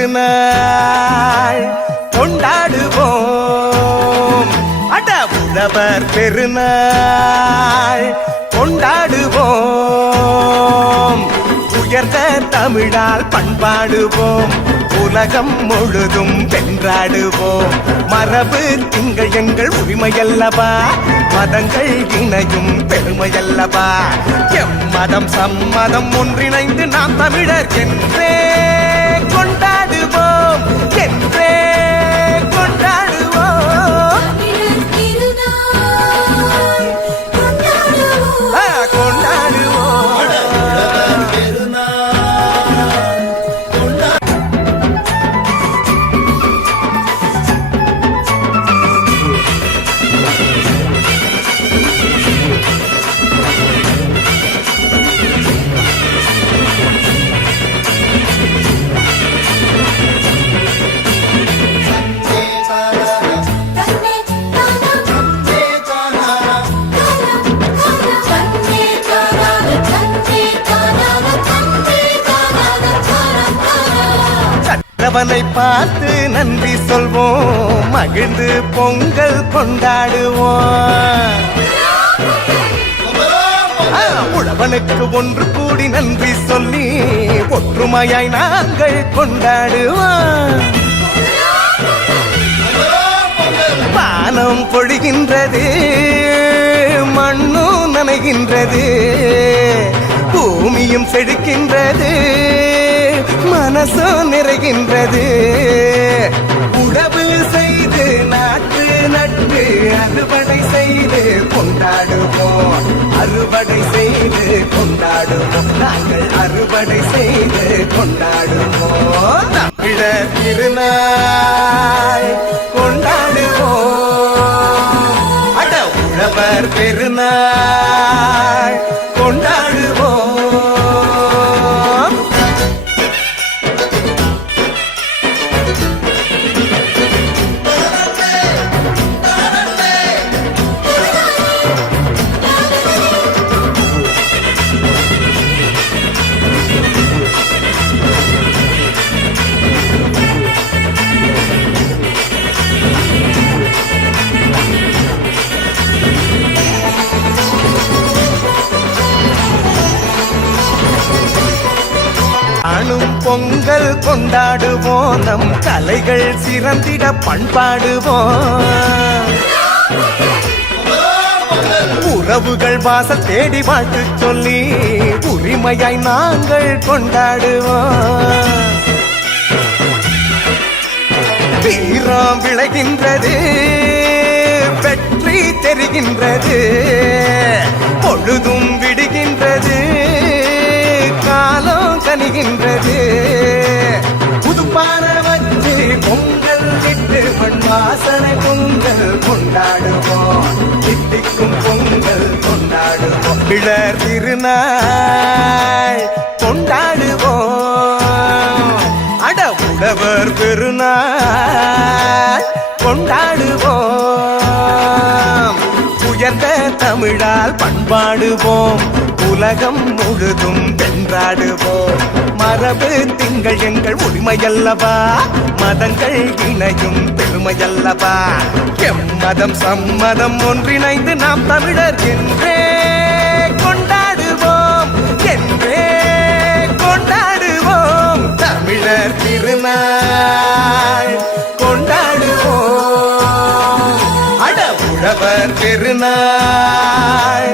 திருநாள் கொண்டாடுவோம். அட உழவர் பெருநாள் கொண்டாடுவோம். உயர்ந்த தமிழால் பண்பாடுவோம். உலகம் முழுதும் வென்றாடுவோம். மரபு திங்கள் எங்கள் உரிமையல்லவா, மதங்கள் இணையும் பெருமையல்லவா. எம்மதம் சம்மதம் ஒன்றிணைந்து நாம் தமிழர் என்றே கொண்டாடுவோம், என்றே கொண்டாடுவோம். அவனை பார்த்து நன்றி சொல்வோம், மகிழ்ந்து பொங்கல் கொண்டாடுவோம். உழவனுக்கு ஒன்று கூடி நன்றி சொல்லி ஒற்றுமையாய் நாங்கள் கொண்டாடுவோம். வானம் பொழிகின்றது, மண்ணும் நனைகின்றது, பூமியும் செழிக்கின்றது, மனசும் நிறைகின்றது. உழவு செய்து நாட்டு நட்டு அறுவடை செய்து கொண்டாடுவோம், அறுவடை செய்து கொண்டாடுவோம், நாங்கள் அறுவடை செய்து கொண்டாடுவோம். தமிழர் திருநாள் கொண்டாடுவோம். அட உழவர் பெருநாள் கொண்டாடுவோம். பொங்கல் கொண்டாடுவோம், நம் கலைகள் சிறந்திட பண்பாடுவோம். உறவுகள் வாசல் தேடி வாழ்த்து சொல்லி உரிமையாய் நாங்கள் கொண்டாடுவோம். வீரம் விளைகின்றது, வெற்றி தெரிகின்றது, பொழுதும் விடுகின்றது, காலம் கனிகின்றது. புதுப்பான வச்சு பொங்கல் விட்டு மண் வாசனை பொங்கல் கொண்டாடுவோம், தித்திக்கும் பொங்கல் கொண்டாடுவோம். இளர் திருநாள் கொண்டாடுவோம். அட உழவர் பெருநாள் கொண்டாடுவோம். உயர்ந்த தமிழால் பண்பாடுவோம், உலகம் முழுதும் வென்றாடுவோம். மரபு திங்கள் எங்கள் உரிமையல்லவா, மதங்கள் இணையும் பெருமையல்லவா. எம்மதம் சம்மதம் ஒன்றிணைந்து நாம் தமிழர் என்றே கொண்டாடுவோம், என்றே கொண்டாடுவோம். தமிழர் திருநாள் கொண்டாடுவோம். அட உழவர் பெருநாள்